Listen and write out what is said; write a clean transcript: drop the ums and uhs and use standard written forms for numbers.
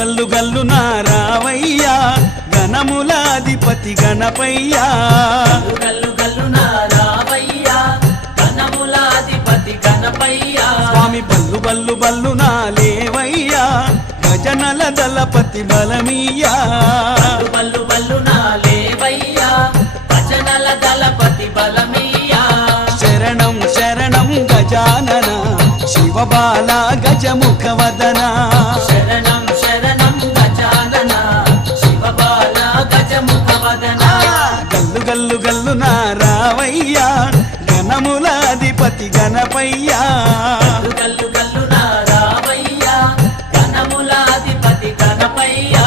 గల్లు గల్లు నారావయ్యా గణములాధిపతి గణపయ్యా గల్లు గల్లు నారావయ్యా గణములాధిపతి గణపయ్యా స్వామి బల్లు బల్లు బల్లు నాలేవయ్యా గజనల దళపతి బలమీయా బల్లు బల్లు నాలేవయ్యా భజనల దళపతి బలమీయా శరణం శరణం గజానన శివబాల గజముఖవదన శరణం శరణం గజానన శివబాల గజముఖవదన గల్లు గల్లు గల్లు నారావయ్యా గణములాధిపతి గణపయ్యా గల్లు గల్లు నారావయ్యా గణములాధిపతి గణపయ్యా